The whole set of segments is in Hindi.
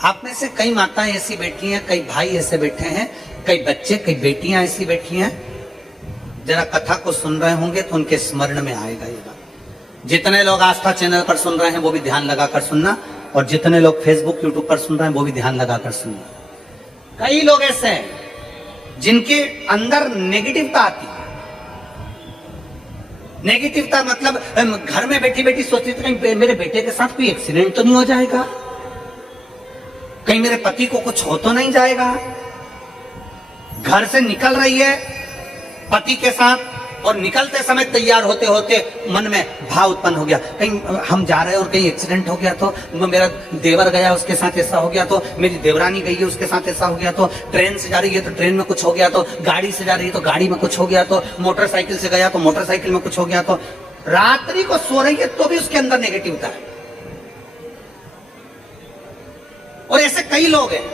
आप में से कई माताएं ऐसी बैठी हैं, कई भाई ऐसे बैठे हैं, कई बच्चे, कई बेटियां ऐसी बैठी हैं। जरा कथा को सुन रहे होंगे तो उनके स्मरण में आएगा ये बात। जितने लोग आस्था चैनल पर सुन रहे हैं वो भी ध्यान लगाकर सुनना, और जितने लोग फेसबुक यूट्यूब पर सुन रहे हैं वो भी ध्यान लगाकर सुनना। कई लोग ऐसे हैं जिनके अंदर नेगेटिवता आती है। नेगेटिवता मतलब घर में बैठी बैठी सोचती थी कहीं मेरे बेटे के साथ कोई एक्सीडेंट तो नहीं हो जाएगा, कहीं मेरे पति को कुछ हो तो नहीं जाएगा। घर से निकल रही है पति के साथ और निकलते समय तैयार होते होते मन में भाव उत्पन्न हो गया, कहीं हम जा रहे हैं और कहीं एक्सीडेंट हो गया तो, मेरा देवर गया उसके साथ ऐसा हो गया तो, मेरी देवरानी गई है उसके साथ ऐसा हो गया तो, ट्रेन से जा रही है तो ट्रेन में कुछ हो गया तो, गाड़ी से जा रही है तो गाड़ी में कुछ हो गया तो, मोटरसाइकिल से गया तो मोटरसाइकिल में कुछ हो गया तो। रात्रि को सो रही है तो भी उसके अंदर नेगेटिवता है। और ऐसे कई लोग हैं,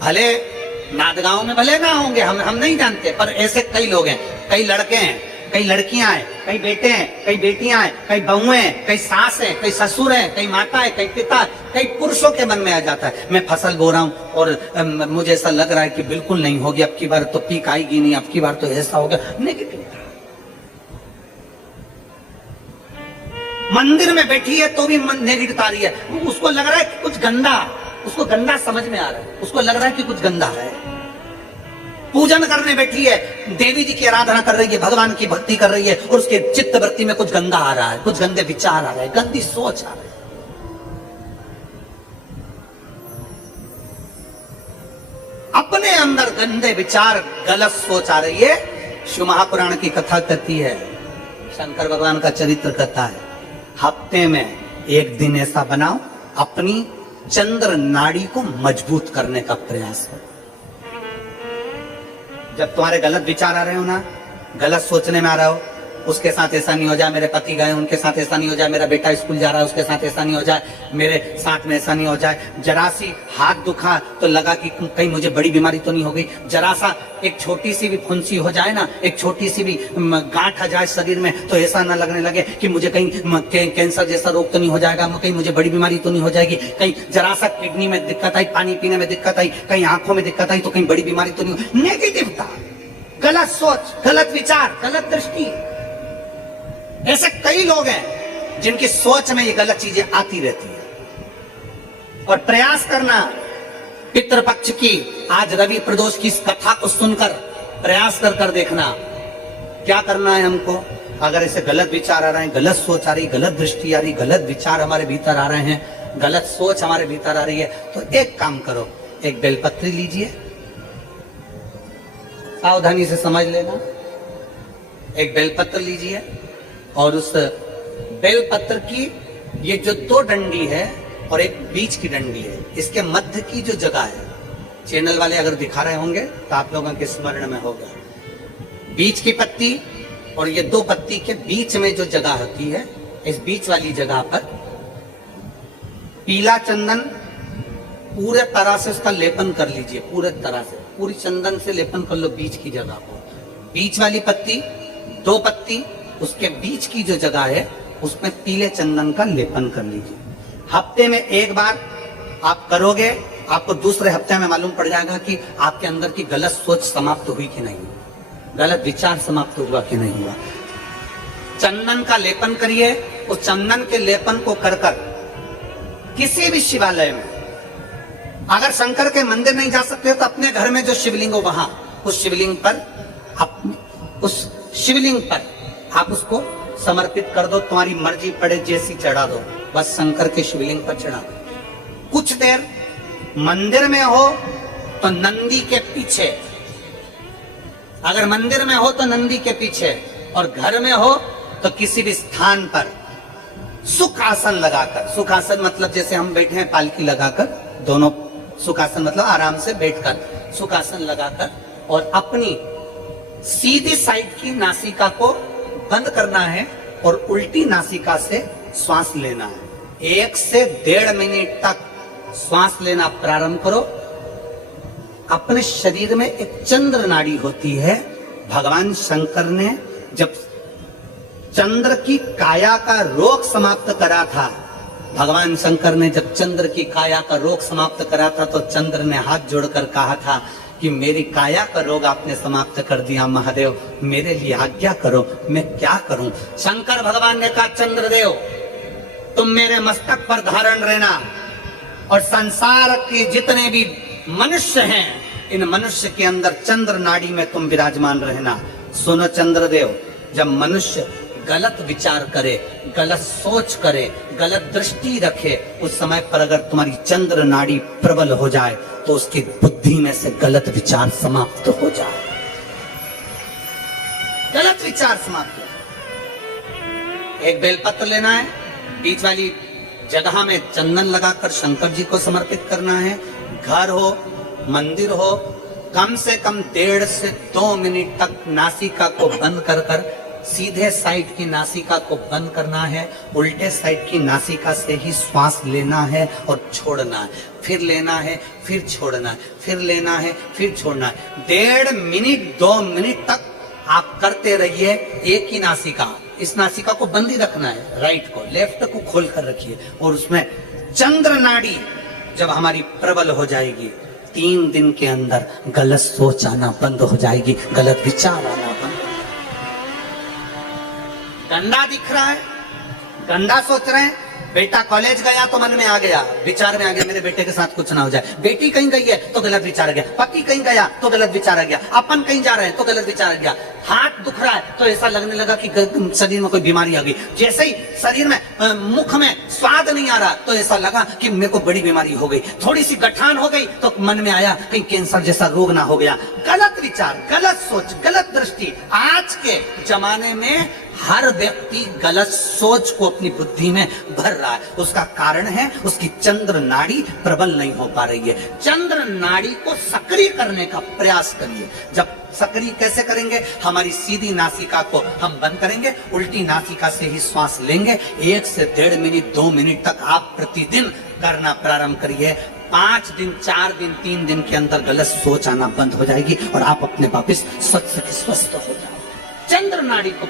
भले नादगांव में भले ना होंगे, हम नहीं जानते, पर ऐसे कई लोग हैं। कई लड़के हैं, कई लड़कियां हैं, कई बेटे हैं, कई बेटियां हैं, कई बहुएं हैं, कई सास हैं, कई ससुर हैं, कई माता है, कई पिता, कई पुरुषों के मन में आ जाता है मैं फसल बो रहा हूं और मुझे ऐसा लग रहा है कि बिल्कुल नहीं होगी, अब की बार तो पीक आएगी नहीं, अब की बार तो ऐसा हो गया। नेगेटिव मंदिर में बैठी है तो भी नेगेटिव आ रही है, उसको लग रहा है कि कुछ गंदा, उसको गंदा समझ में आ रहा है, उसको लग रहा है कि कुछ गंदा है। पूजन करने बैठी है, देवी जी की आराधना कर रही है, भगवान की भक्ति कर रही है और उसके चित्त वृत्ति में कुछ गंदा आ रहा है, कुछ गंदे विचार आ रहे हैं, गंदी सोच आ रही है। अपने अंदर गंदे विचार, गलत सोच आ रही है। शिव महापुराण की कथा कहती है, शंकर भगवान का चरित्र कथा है, हफ्ते में एक दिन ऐसा बनाओ अपनी चंद्र नाड़ी को मजबूत करने का प्रयास करो। जब तुम्हारे गलत विचार आ रहे हो ना, गलत सोचने में आ रहा हो, उसके साथ ऐसा नहीं हो जाए, मेरे पति गए उनके साथ ऐसा नहीं हो जाए, मेरा बेटा स्कूल जा रहा है उसके साथ ऐसा नहीं हो जाए, मेरे साथ में ऐसा नहीं हो जाए, जरा सी हाथ दुखा तो लगा कि कहीं मुझे बड़ी बीमारी तो नहीं हो गई, जरा सा एक छोटी सी भी फुंसी हो जाए ना, एक छोटी सी भी गांठ आ जाए शरीर में तो ऐसा ना लगने लगे कि मुझे कहीं कैंसर जैसा रोग तो नहीं हो जाएगा, कहीं मुझे बड़ी बीमारी तो नहीं हो जाएगी, कहीं जरा सा किडनी में दिक्कत आई, पानी पीने में दिक्कत आई, कहीं आंखों में दिक्कत आई तो कहीं बड़ी बीमारी तो नहीं हो। नेगेटिवता, गलत सोच, गलत विचार, गलत दृष्टि। ऐसे कई लोग हैं जिनकी सोच में ये गलत चीजें आती रहती है। और प्रयास करना पितृपक्ष की, आज रवि प्रदोष की इस कथा को सुनकर प्रयास कर देखना क्या करना है हमको। अगर ऐसे गलत विचार आ रहे हैं, गलत सोच आ रही, गलत दृष्टि आ रही, गलत विचार हमारे भीतर आ रहे हैं, गलत सोच हमारे भीतर आ रही है, तो एक काम करो, एक बेलपत्री लीजिए, सावधानी से समझ लेना, एक बेलपत्र लीजिए और उस बेलपत्र की ये जो दो डंडी है और एक बीच की डंडी है, इसके मध्य की जो जगह है, चैनल वाले अगर दिखा रहे होंगे तो आप लोगों के स्मरण में होगा, बीच की पत्ती और ये दो पत्ती के बीच में जो जगह होती है, इस बीच वाली जगह पर पीला चंदन पूरे तरह से उसका लेपन कर लीजिए, पूरे तरह से, पूरी चंदन से लेपन कर लो बीच की जगह को। बीच वाली पत्ती, दो पत्ती, उसके बीच की जो जगह है उसमें पीले चंदन का लेपन कर लीजिए। हफ्ते में एक बार आप करोगे, आपको दूसरे हफ्ते में मालूम पड़ जाएगा कि आपके अंदर की गलत सोच समाप्त हुई कि नहीं, गलत विचार समाप्त हुआ कि नहीं हुआ। चंदन का लेपन करिए, उस चंदन के लेपन को कर किसी भी शिवालय में, अगर शंकर के मंदिर नहीं जा सकते तो अपने घर में जो शिवलिंग हो वहां, उस शिवलिंग पर आप उसको समर्पित कर दो, तुम्हारी मर्जी पड़े जैसी चढ़ा दो, बस शंकर के शिवलिंग पर चढ़ा दो। कुछ देर मंदिर में हो तो नंदी के पीछे, अगर मंदिर में हो तो नंदी के पीछे, और घर में हो तो किसी भी स्थान पर सुखासन लगाकर, सुखासन मतलब जैसे हम बैठे हैं पालकी लगाकर, दोनों सुखासन मतलब आराम से बैठकर, सुखासन लगाकर, और अपनी सीधी साइड की नासिका को बंद करना है और उल्टी नासिका से श्वास लेना है। 1 से 1.5 मिनट तक श्वास लेना प्रारंभ करो। अपने शरीर में एक चंद्र नाड़ी होती है, भगवान शंकर ने जब चंद्र की काया का रोग समाप्त करा था भगवान शंकर ने जब चंद्र की काया का रोग समाप्त करा था तो चंद्र ने हाथ जोड़कर कहा था कि मेरी काया का रोग आपने समाप्त कर दिया महादेव, मेरे लिए आज्ञा करो, मैं क्या करूं। शंकर भगवान ने कहा चंद्रदेव तुम मेरे मस्तक पर धारण रहना और संसार के जितने भी मनुष्य हैं इन मनुष्य के अंदर चंद्र नाड़ी में तुम विराजमान रहना। सुनो चंद्रदेव, जब मनुष्य गलत विचार करे, गलत सोच करे, गलत दृष्टि रखे, उस समय पर अगर तुम्हारी चंद्र नाड़ी प्रबल हो जाए तो उसकी बुद्धि में से गलत विचार समाप्त हो जाए। गलत विचार समाप्त हो जाए। एक बेलपत्र लेना है, बीच वाली जगह में चंदन लगाकर शंकर जी को समर्पित करना है। घर हो, मंदिर हो, कम से कम 1.5 से 2 मिनट तक नासिका को बंद कर कर सीधे साइड की नासिका को बंद करना है, उल्टे साइड की नासिका से ही श्वास लेना है और छोड़ना है, फिर लेना है, फिर छोड़ना है, फिर लेना है, फिर छोड़ना है। 1.5 मिनट 2 मिनट तक आप करते रहिए एक ही नासिका। इस नासिका को बंद ही रखना है, राइट को, लेफ्ट को खोल कर रखिए और उसमें चंद्र नाड़ी जब हमारी प्रबल हो जाएगी 3 दिन के अंदर गलत सोच आना बंद हो जाएगी, गलत विचार आना बंद। गंदा दिख रहा है, गंदा सोच रहे हैं, बेटा कॉलेज गया तो मन में आ गया, विचार में आ गया मेरे बेटे के साथ कुछ ना हो जाए, बेटी कहीं गई है तो गलत विचार आ गया, पति कहीं गया तो गलत विचार आ गया, अपन कहीं जा रहे हैं तो गलत विचार आ गया, हाथ दुख रहा है तो ऐसा लगने लगा कि शरीर में कोई बीमारी आ गई, जैसे ही शरीर में मुख में स्वाद नहीं आ रहा तो ऐसा लगा कि मेरे को बड़ी बीमारी हो गई, थोड़ी सी गठान हो गई तो मन में आया कहीं कैंसर जैसा रोग ना हो गया। गलत विचार, गलत सोच, गलत दृष्टि। आज के जमाने में हर व्यक्ति गलत सोच को अपनी बुद्धि में भर रहा है, उसका कारण है उसकी चंद्र नाड़ी प्रबल नहीं हो पा रही है। चंद्र नाड़ी को सक्रिय करने का प्रयास करिए। जब सक्रिय कैसे करेंगे? हमारी सीधी नासिका को हम बंद करेंगे, उल्टी नासिका से ही श्वास लेंगे। 1 से 1.5 मिनट 2 मिनट तक आप प्रतिदिन करना प्रारंभ करिए। 5 दिन 4 दिन 3 दिन के अंदर गलत सोच आना बंद हो जाएगी और आप अपने वापिस स्वस्थ हो जाएंगे। चंद्र नाड़ी को